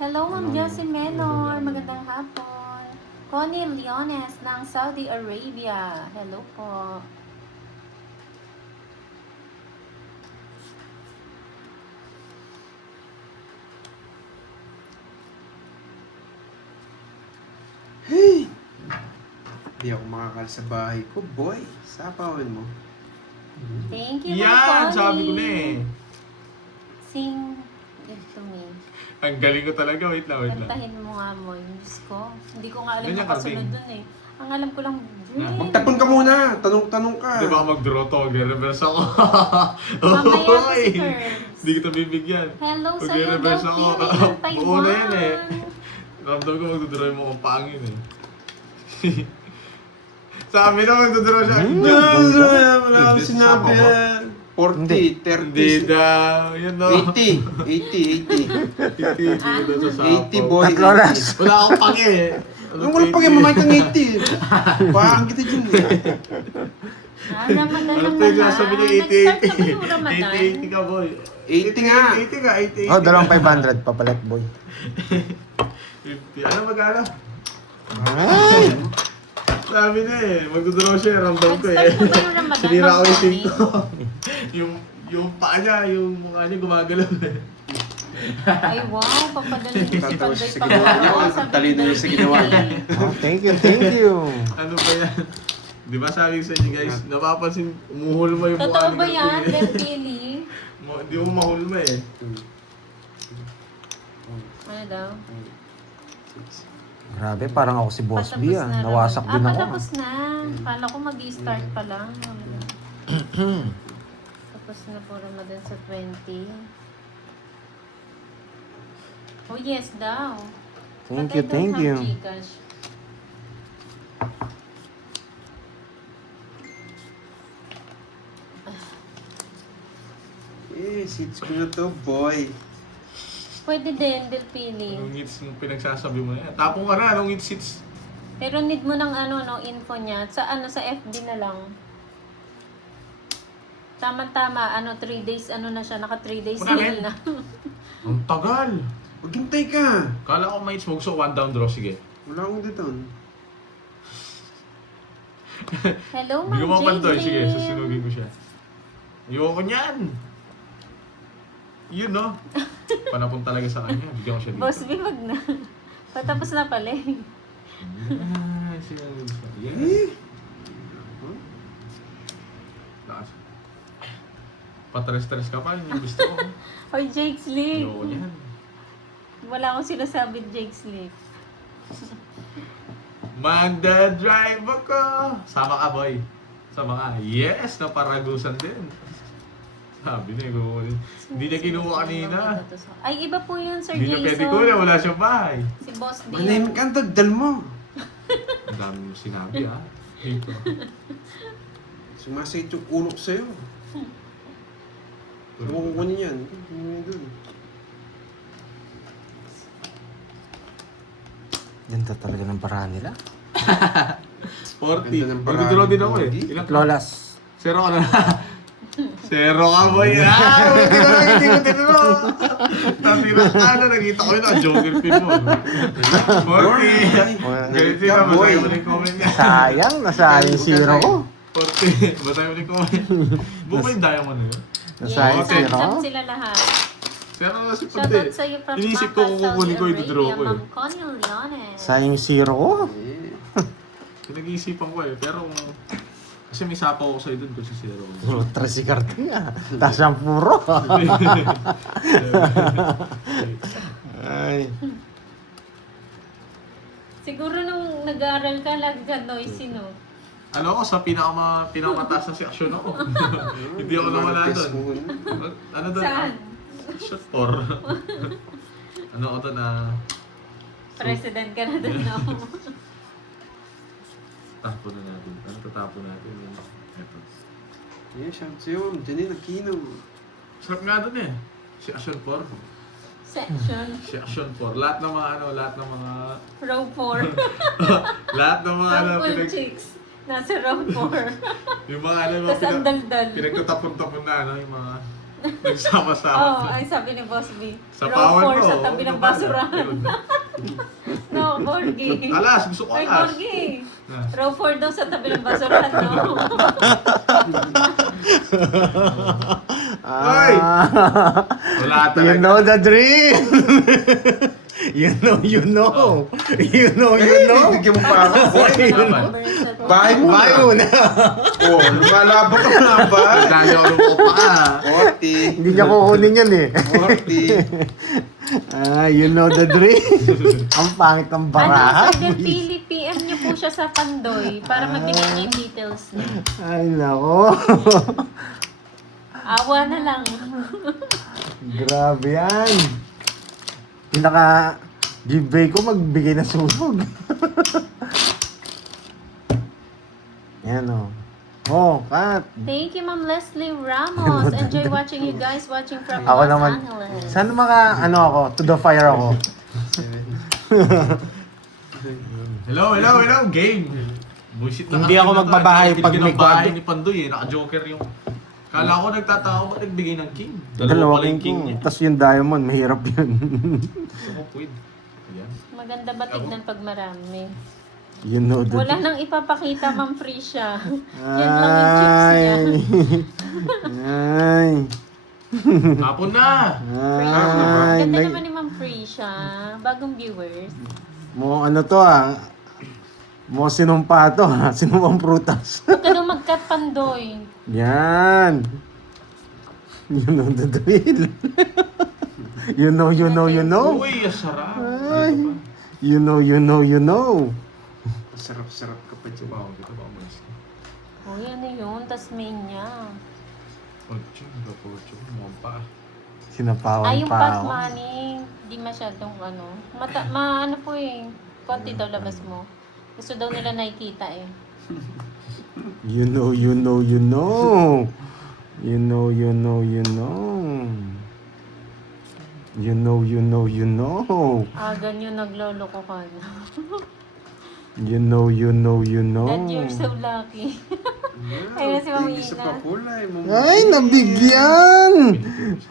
Hello, Ma'am Jessie Menor. Magandang hapon. Connie Leones ng Saudi Arabia. Hello po. Hindi ako makakal sa bahay ko, boy. Sapawin mo. Thank you, Ma'am Yan! Connie. Sabi ko na eh. Sing it to me. Ang galing ko talaga. Wait lang. Kantahin mo nga mo. Diyos ko. Hindi ko nga alam Ganyan, yung kasunod Carting. dun eh. Ang alam ko lang, Dream. Magtapon ka muna. Tanong-tanong ka. Di ba ako mag-draw to? Mag-reverse ako. Mamaya po Oy! si Curbs. Hindi kita bibigyan. Hello sa'yo, Mag-reverse ako. Delphine ng Buo na yan eh. Taiwan. Ramdam ko magdodraw mo kung pangin eh. Sabi na magdodraw siya. Wala akong sinabi. 40, 30. Hindi daw. Yan no. 80. 80. Hindi ka daw sa sapo. 80 boy. Tatlo oras. Wala akong pangi eh. Yung walang pag mamay kang 80. Paang kita dyan eh. Ramadan Ano ng pa yung sabi niya? Nag-start na ba yung Ramadan? 80 ka boy. 80 nga. 80 ka, 80. Oh, dalawang 500 papalit, boy. 50. Ano magkano? Ay! Sabi na eh. Magdodraw siya. Ramdam ko Nag-start eh. na ba yung Ramadan? Sinira ko yung Mami? sinto. yung paa niya, yung mukha niya gumagalaw eh. Ay, wow. Papadala niyo si Tatawa siya Panday sa ginawa niya. Pangalawa. Ang talino niya sa ginawa niya. Oh, thank you. Ano ba yan? Di ba sabi ko sa inyo guys, napapansin, umuhulma yung mukha Totoo ni ba yan, Garcia. Del Pili? Di mo mahulma eh. Ano daw? Grabe, parang ako si Boss B Patapos ah. na Nawasak naman. din ako. Patapos na. Kala ko mag-i-start pa lang. Tapos na po Ramadan sa 20. Oh yes daw. Thank But you, I don't thank have you. Gcash. Hits ko na to, boy. Pwede din, Del Pili. Anong hits nung pinagsasabi mo na yan? Tapong ka na, anong hits? Pero need mo ng ano, no, info niya. Sa FB na lang. Tama-tama, 3 days, na siya, naka 3 days Wala sale rin. na. Ang tagal. Maghintay ka. Kala ko may smoke so one down draw, sige. Wala akong dito. Hello, Hindi ko Ma'am mapantoy, sige, Jaylin. susunugin ko siya. Ayoko niyan. Yun no. Panapon talaga sa kanya, bigyan ko siya dito. Boss B, wag na. Patapos na pala eh. Ay, sinabi ko siya. Yes. Lakas. Patres-tres ka pa, yun yung gusto ko. Hoy, Jake Sleep. Ayoko niyan. Wala akong sinasabi, Jake Sleep. Magda-drive ako! Sama ka, boy. Sama ka. Yes! Naparagusan din. Sabi niya, kukunin. Hindi niya kinuha kanina. Ay, iba po yun, Sir Hindi niya pwede Jason. kunin. Wala siyang bahay. Si Boss D. Manahimik ka, dal mo. Ang dami mo sinabi, ha? Dito. Sumasait yung ulo ko sa'yo. Saan mo kukunin yan? Kunin mo yan dun. Ganda talaga ng barahan nila. 40. Ganda ng Magdodraw din ako eh. Pogi. Ilang Lolas. Zero ka na. Zero ka, boy. Ah! Hindi ko tinuro. Nasira ka na. Nakita ko yun. Joker pin mo. 40. Ganyan sila. Basahin mo na yung comment niya. Sayang, nasayang yung zero ko. 40. Basahin mo na yung comment. Buka yung diamond na yun. Nasayang Yes, zero. handsome sila lahat. Zero na si Shoutout Pante. sa'yo from Inisip ko Papa, kung kukunin ko, Saudi i-draw ko Arabia, eh. Ma'am Connie Leones. Sayang yung zero ko. Pinag-iisipan ko eh. Pero kasi may sapaw ko sa'yo dun kung si Zero. Puro tres si Carte ah. Tapos ang puro. Ay. Siguro nung nag-aaral ka, lagi ka noisy, no? Ano ako, sa pinakamataas na section ako. Hindi ako nawala doon. Ano doon? Saan? Shot 4. Ano ako doon President ka na doon, no? Tapon na natin. Ano tatapon natin? Ito. Eh, shout sa'yo. Janine Aquino. Sarap nga doon eh. Si Action 4. Section. Si Action 4. Lahat ng mga lahat ng mga... Row 4. lahat ng mga Sample chicks. Nasa row 4. yung mga Tapos ang daldal. pinagtatapon-tapon na yung mga Oh, nagsama-sama. ay sabi ni Boss B. Sa row power 4 mo. sa tabi ng basurahan. No, Borgie. Alas, gusto ko Ay, alas. Borgie. Na. Row 4 daw sa tabi ng basurahan, no? Ay! Wala talaga. You know the dream. You know. You know. Bigyan mo pa ako. Bahay mo Bayo na. Oh, lumalabo ka na ba? Dali ako lupo pa. 40. Hindi niya kukunin yan eh. 40. You know the drill. Ang pangit ng baraha. Ano, Sir Del Pili, PM niyo po siya sa Pandoy para magbigay niya yung details niya. Ay, nako. Awa na lang. Grabe yan. Pinaka-giveaway ko magbigay ng sunog. Yan o. Oh, Kat. Thank you, Ma'am Leslie Ramos. Enjoy watching you guys watching from Ako Los naman. Angeles. Sana ako, to the fire ako. Hello, game. Bullshit Hindi ako magbabahay pag may bahay god. ni Pandoy eh, naka-joker yung... Kala ko nagtataka ba't nagbigay ng king? Dalawa pala yung king. niya. Tapos yung diamond, mahirap yun. Gusto ko queen. Ayan. Maganda ba tignan pag marami? You know the Wala nang ipapakita, Ma'am Frisha. Yan lang yung chips niya. Ay. Hapon na! Ay. Ganda naman ni Ma'am Frisha. Bagong viewers. Mo ano to Mo sinumpa to Sinumpang prutas. Huwag ka daw mag-cut, Pandoy. Yan. You know the drill. You know. Uy, sarap. Ay. You know. Sarap-sarap ka pa dyan. Wow, dito ba umalis ka? O, yan na yun. Tas main niya. Fortune, mga pa. Sinapawan Ay, yung pa pot ako. money, di masyadong ano. Ano po eh. Konti daw labas mo. Gusto daw nila nakikita eh. You know. Ganyan nagloloko ka na. You know. That you're so lucky. Ayun na si Ma'am Tingin sa Ina. pakulay. Ay, nabigyan!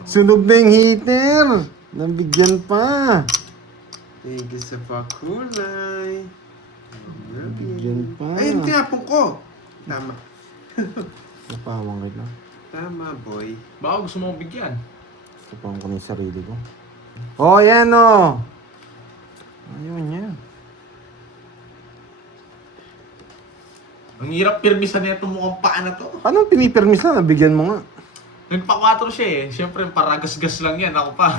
Sunog na yung heater. Nabigyan pa. Thank you sa pakulay. Nabigyan pa. Ay, yung tinapon ko. Tama. Napawang ka na. Tama, boy. Baka gusto mo bigyan. Napawang ko na yung sarili ko. Oh, yan o. Ayun niya. Ang hirap pirmisan nito mukhang paa na to. Paano pinipirmis na? Nabigyan mo nga. Nagpa-4 siya eh. Siyempre, paragas-gas lang yan. Ako pa.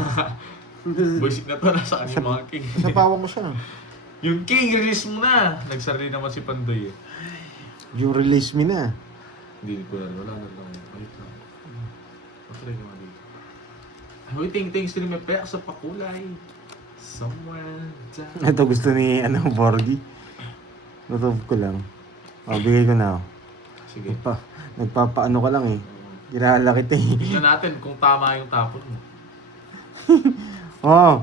Buisit na to. Nasaan yung mga king? Napawan ko siya. Yung king, release mo na. Nagsarili naman si Pandoy eh. You release me na. Hindi ko na. Wala na lang. Wait lang. Patry naman dito. Uy, thanks to may pek sa pakulay. Somewhere down. Ito gusto ni Borgie. Lutob ko lang. O, bigay ko na. Sige. Nagpapaano ka lang eh. Ginala kita eh. Tingnan natin kung tama yung tapon mo. Oh,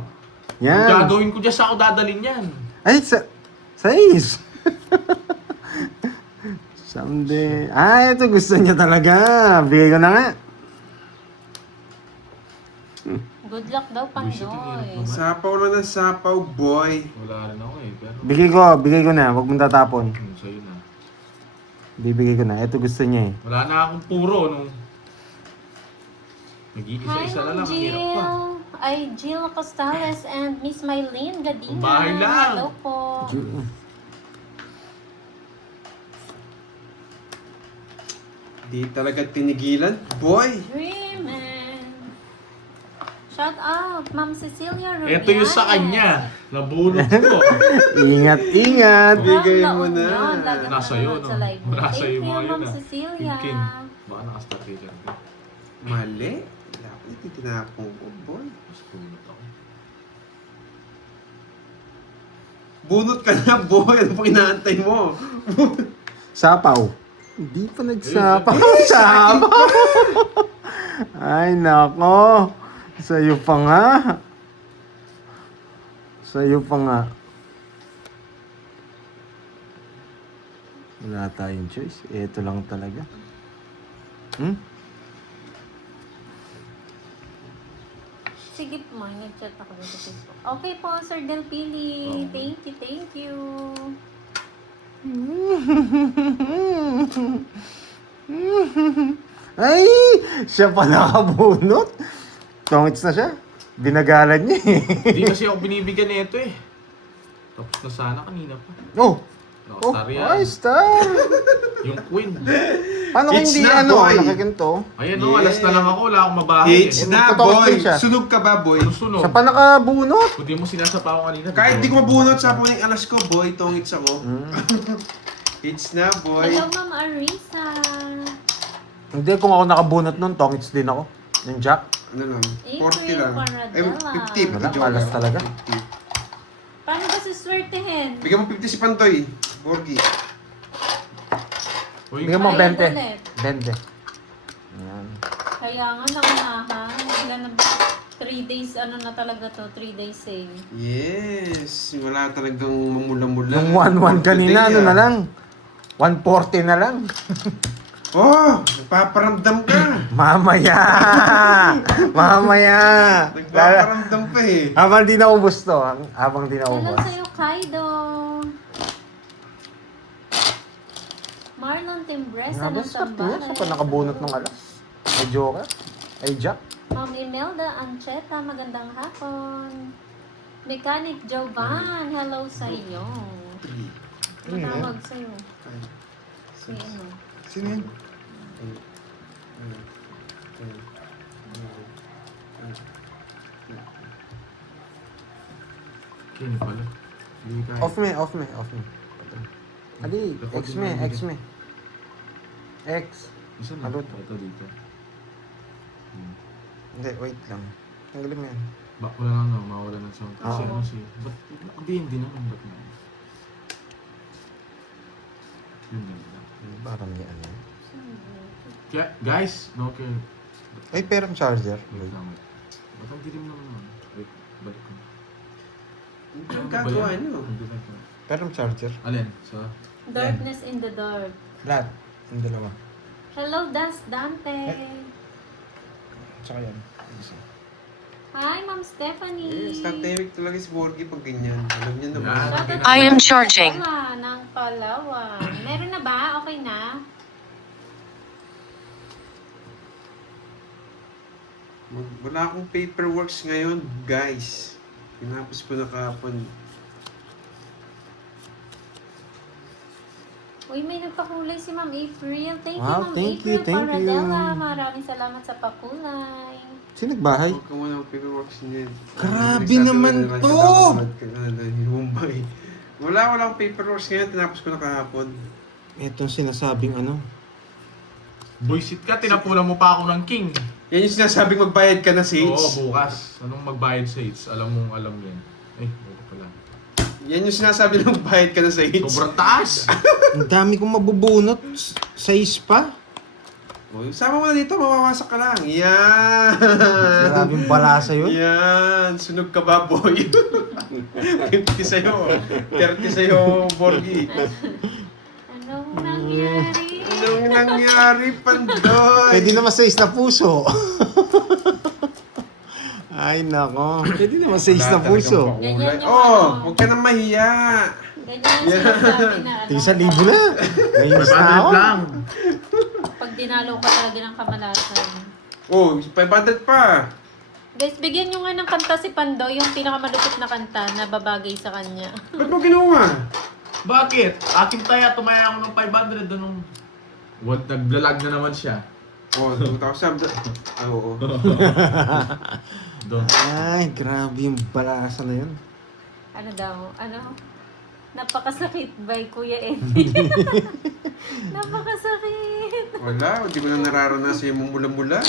Kung yan. gagawin ko dyan, saan ako dadalhin yan? Ay, sais. Someday. Ah, ito gusto niya talaga. Bigay ko na nga. Good luck daw, Pandoy. Sapaw lang ng sapaw, boy. Wala rin ako eh. Pero, Bigay ko na. Huwag mong tatapon. sa'yo na. Bibigay ko na. Ito gusto niya eh. Wala na akong puro nung... Hi, Nag-iisa-isa na Ma'am lang. Ang hirap pa. Jill. Ay, Jill Costales and Miss Mylene Gadina. Bahay lang. Hello po. Di talaga tinigilan, boy. Dreamin'. Shout out, Ma'am Cecilia Rubianes. Ito yung sa kanya. Nabunot ko. Ingat. Bigay From mo La na. Union, lagi Nasa nanonood iyo, no? sa live mo. Nasa Thank iyo you, mga yun, Ma'am ah. Cecilia. Yung king. Baka nakastart kayo dyan. Mali. Dapat ito tinapon ko, boy. Mas bunot ako. Bunot ka na, boy. Ano pa inaantay mo? Sapaw. Hindi pa nagsapaw. Sapaw. Ay, nako. Sa'yo pa nga. Wala tayong choice. Ito lang talaga. Sige po, nag-chat ako dito sa Facebook. Okay po, Sir Del Pili. Thank you. Ay! Siya pa nakabunot. Tongits na siya. Binagalan niya eh. Hindi kasi ako binibigyan nito eh. Tapos na sana kanina pa. Oh! Oh, Star yan. ay, star! Yung queen. Paano kung It's hindi na, boy. nakaganto? Ayan o, alas na lang ako. Wala akong mabahay. Hits Eh. na, magpatokos boy. din siya. Sunog ka ba, boy? Ano sunog? Sa pa nakabunot? Kung di mo sinasapa ako kanina. Kahit di ko mabunot sa puning alas ko, boy. Tongits ako. Hits na, boy. Hello, Ma'am Arisa. Hindi, kung ako nakabunot nun, tongits din ako. Yung jack. Ano lang? April 40 lang. Eh, Paradela. 50. Wala, Joke malas lang. talaga. 50. Paano ba siswertehin? Bigyan mo 50 si Pantoy. Borgi. Uy, Bigyan mo Ayan 20. ulit. 20. Ayan. Kaya nga naunahan. Bigla na 3 days, ano na talaga to, 3 days sale. Yes. Wala talagang mamula-mula. Yung 1-1 kanina, ano na lang? 140 na lang. Oh! Nagpaparamdam ka. Mamaya! Mamaya! Nagpaparamdam pa eh. Habang di naubos to. Habang di Hello naubos. sa'yo, Kaido. Marlon Timbresa ng Nabas ka to. Tambaray. Sa pa nakabunot ng alas. Ay, joker. Ay, jack. Ma'am Imelda Ancheta, magandang hapon. Mechanic Jovan, hello sa iyo. Matawag sa iyo. Si ano? Sino yun? King pala. Hindi kaya. Off me, off me, off me. Ali, X me, X me. X. Isa na. Ano to? Ito dito. Hindi, wait lang. Tanggalin mo yan. Wala lang na, mawala ng sound. Kasi Oo. ano si... Ba't hindi naman, ba't na? Yun din lang. Parang yan. Kaya, guys, no, okay. Ay, perang charger. Wait lang, wait. Ba't ang dilim naman naman? Wait, balik ko. Ang gagawa nyo. Perang charger. Alin? Sa... Darkness in the Dark. Lahat. Yung dalawa. Hello, Das Dante. Tsaka yan. Isa. Hi, Ma'am Stephanie. Yes, tatayik talaga si Borgi pag ganyan. Alam niyo naman. Yan. Shoutout I am sa charging. Wala, ng Palawan. Meron na ba? Okay na? Wala akong paperworks ngayon, guys. Pinapos ko na kahapon. Uy, may nagpakulay si Ma'am April. Thank you, Wow, Ma'am thank you, April thank you. Paradela. Maraming salamat sa pakulay. Sino nagbahay? Huwag ka muna ng paperworks niya. Grabe naman to! Humbay. Wala akong paperworks ngayon. Tinapos ko na kahapon. Itong sinasabing ano. Buisit ka, tinapunan mo pa ako ng king. Yan yung sinasabing magbayad ka na, Oo, Sage. bukas. Anong magbayad sa hits? Alam mong alam yan. Ay, wala pala. Yan yung sinasabi ng magbayad ka na, Sage. Sobrang taas! Ang dami kong mabubunot. Size pa. Oh, sama mo na dito, mawawasak ka lang. Yan! Maraming balasa yun. Yan! Sunog ka ba, boy? 50 sa'yo. 30 sa'yo, Borgi. Anong nangyari? Anong nangyari, Pandoy? Pwede naman size na puso. Ay, nako. Pwede naman size na puso. Ganyan yung Oh, ano. huwag ka nang mahiya. Ganyan yung sinasabi na ano. Tingin 1,000 na. Nainis na ako. 500 lang! Pag dinalo ka talaga ng kamalasan. Oh, 500 pa. Guys, bigyan nyo nga ng kanta si Pandoy, yung pinakamalupit na kanta na babagay sa kanya. Ba't mo ginawa? Bakit? Aking taya, tumaya ako ng 500 doon nung... What, naglalag na naman siya. Oh, 2,000. Ah, oo. Doon. Ay, grabe yung balasa na yun. Ano daw? Ano? Napakasakit by Kuya Eddie. Napakasakit. Wala, hindi ko na nararanasan yung mula-mula.